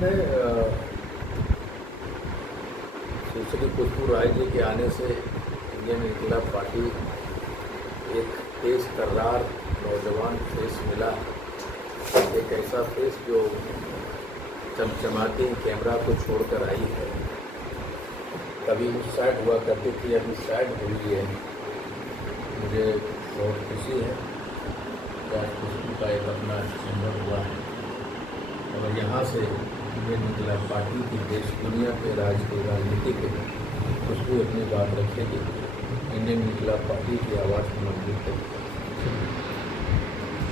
देखिए, सुश्री खुशबू राय जी के आने से इंडियन इनकलाब पार्टी एक तेज तर्रार नौजवान फेस मिला, एक ऐसा फेस जो चमचमाती कैमरा को छोड़कर आई है। कभी उस साइड हुआ करती थी, अभी साइड हुई है। मुझे बहुत खुशी है कि आज खुशबू का एक अपना चैम्बर हुआ है और यहाँ से इंडियन इनकलाब पार्टी की देश दुनिया के राजकीय राजनीति के खुशबू अपनी बात रखेगी। इंडियन इनकलाब पार्टी की आवाज़ को मजबूत करेगी।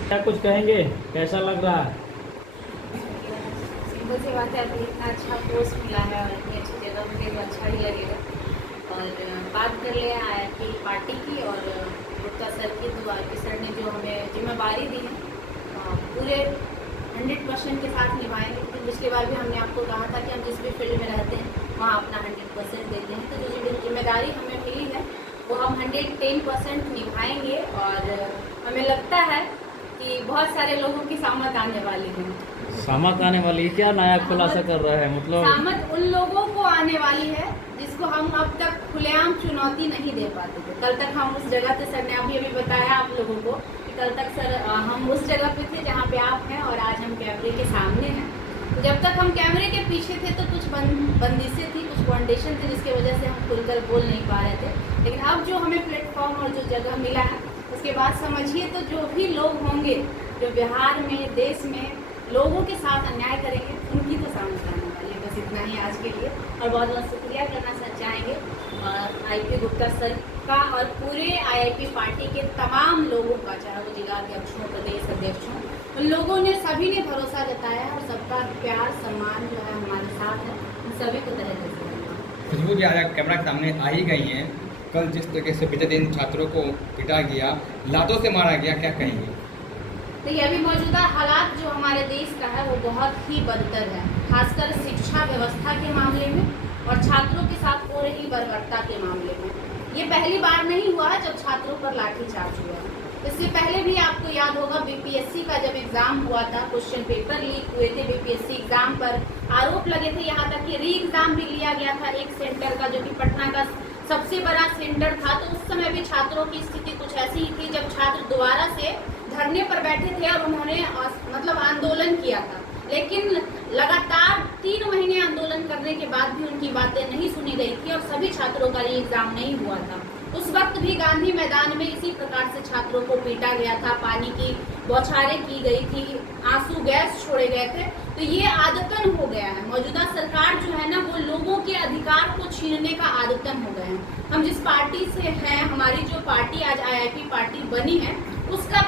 क्या कुछ कहेंगे, कैसा लग रहा है? सिंपल सी बात है, अभी इतना अच्छा पोस्ट मिला है और इतनी अच्छी जगह मुझे तो अच्छा ही लगेगा। और बात कर ले आईआईपी पार्टी की और गुप्ता सर की, तो आईपी सर ने जो हमें जिम्मेदारी दी है पूरे 100% के साथ निभाएंगे। क्योंकि पिछली बार भी हमने आपको कहा था कि हम जिस भी फील्ड में रहते हैं वहाँ अपना 100% देते हैं। तो जो जिम्मेदारी हमें मिली है वो हम 110% निभाएंगे। और हमें लगता है कि बहुत सारे लोगों की सामत आने वाली है। सामत आने वाली है? क्या नया खुलासा कर रहा है? मतलब सामत उन लोगों को आने वाली है जिसको हम अब तक खुलेआम चुनौती नहीं दे पाते थे। कल तक हम उस जगह थे, सर ने अभी बताया आप लोगों को कि कल तक सर हम उस जगह पे थे जहाँ पे आप हैं और आज हम कैमरे के सामने हैं। तो जब तक हम कैमरे के पीछे थे तो कुछ बंदिशें थी, कुछ फाउंडेशन थे जिसकी वजह से हम खुलकर बोल नहीं पा रहे थे। लेकिन अब जो हमें प्लेटफॉर्म और जो जगह मिला है उसके बाद समझिए तो जो भी लोग होंगे जो बिहार में, देश में लोगों के साथ अन्याय करेंगे उनकी तो सामने आने वाली है। बस इतना ही आज के लिए। और बहुत बहुत शुक्रिया करना चाहेंगे आईपी गुप्ता सर का और पूरे आईआईपी पार्टी के तमाम लोगों का, चाहे वो जिलाध्यक्षों, प्रदेश अध्यक्षों, उन लोगों ने सभी ने भरोसा जताया और सबका प्यार सम्मान जो है हमारे साथ है। उन सभी को तहे दिल से धन्यवाद। खुशबू जी आज कैमरा के सामने आ ही गई हैं। कल जिस तरीके से बीते दिन छात्रों को पिटा गया, लातों से मारा गया, क्या कहेंगे? देखिए, अभी मौजूदा हालात जो हमारे देश का है वो बहुत ही बदतर है, खासकर शिक्षा व्यवस्था के मामले में और छात्रों के साथ हो रही बर्बरता के मामले में। ये पहली बार नहीं हुआ है जब छात्रों पर लाठीचार्ज हुआ। इससे पहले भी आपको याद होगा बीपीएससी का जब एग्जाम हुआ था, क्वेश्चन पेपर लीक हुए थे, बीपीएससी एग्जाम पर आरोप लगे थे, यहाँ तक कि री एग्जाम भी लिया गया था एक सेंटर का जो कि पटना का सबसे बड़ा सेंटर था। तो उस समय भी छात्रों की स्थिति कुछ ऐसी ही थी जब छात्र दोबारा से धरने पर बैठे थे और उन्होंने मतलब आंदोलन किया था। लेकिन लगातार 3 महीने आंदोलन करने के बाद भी उनकी बातें नहीं सुनी गई थी और सभी छात्रों का री एग्जाम नहीं हुआ था। उस वक्त भी गांधी मैदान में इसी प्रकार से छात्रों को पीटा गया था, पानी की बौछारें की गई थी, आंसू गैस छोड़े गए थे। तो ये आदतन हो गया है। मौजूदा सरकार जो है ना वो लोगों के अधिकार को छीनने का आदतन हो गए हैं। हम जिस पार्टी से हैं, हमारी जो पार्टी आज आईआईपी पार्टी बनी है उसके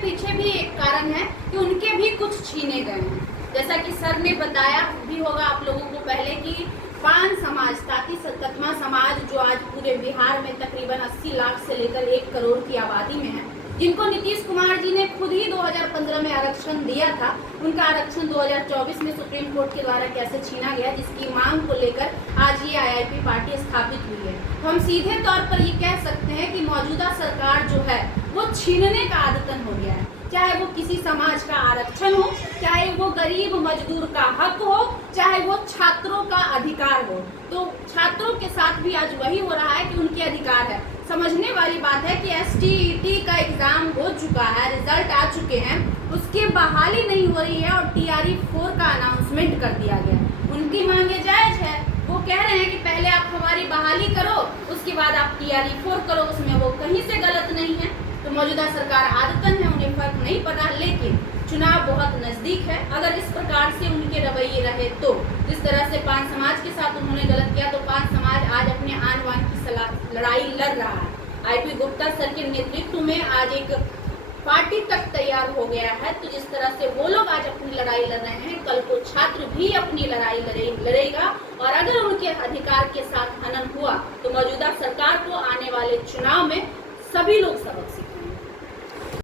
पीछे भी एक कारण है कि उनके भी कुछ छीने गए हैं। जैसा कि सर ने बताया भी होगा आप लोगों को पहले कि पान समाज, ताकि ततमा समाज जो आज पूरे बिहार में तकरीबन 80 लाख से लेकर 1 करोड़ की आबादी में है, जिनको नीतीश कुमार जी ने खुद ही 2015 में आरक्षण दिया था, उनका आरक्षण 2024 में सुप्रीम कोर्ट के द्वारा कैसे छीना गया, जिसकी मांग को लेकर आज ये आईआईपी पार्टी स्थापित हुई है। तो हम सीधे तौर पर ये कह सकते हैं कि मौजूदा सरकार जो है वो छीनने का आदतन हो गया है। चाहे वो किसी समाज का आरक्षण हो, चाहे वो गरीब मजदूर का हक हो, चाहे वो छात्रों का अधिकार हो। तो छात्रों के साथ भी आज वही हो रहा है कि उनके अधिकार है। समझने वाली बात है कि एसटीईटी का एग्जाम हो चुका है, रिजल्ट आ चुके हैं, उसकी बहाली नहीं हो रही है और टीआरई 4 का अनाउंसमेंट कर दिया गया। उनकी मांगे जायज है, वो कह रहे हैं कि पहले आप हमारी बहाली करो, उसके बाद आप टीआरई 4 करो, उसमें वो कहीं से गलत नहीं है। तो मौजूदा सरकार आदतन है, उन्हें फर्क नहीं पड़ा। लेकिन चुनाव बहुत नज़दीक है, अगर इस प्रकार से उनके रवैये रहे तो जिस तरह से पान समाज के साथ उन्होंने गलत किया, तो पान समाज आज अपने आन बान की लड़ाई लड़ रहा है। आईपी गुप्ता सर के नेतृत्व में आज एक पार्टी तक तैयार हो गया है। तो जिस तरह से वो लोग आज अपनी लड़ाई लड़ रहे हैं, कल को छात्र भी अपनी लड़ाई लड़ेगा और अगर उनके अधिकार के साथ हनन हुआ तो मौजूदा सरकार को आने वाले चुनाव में सभी लोग सबक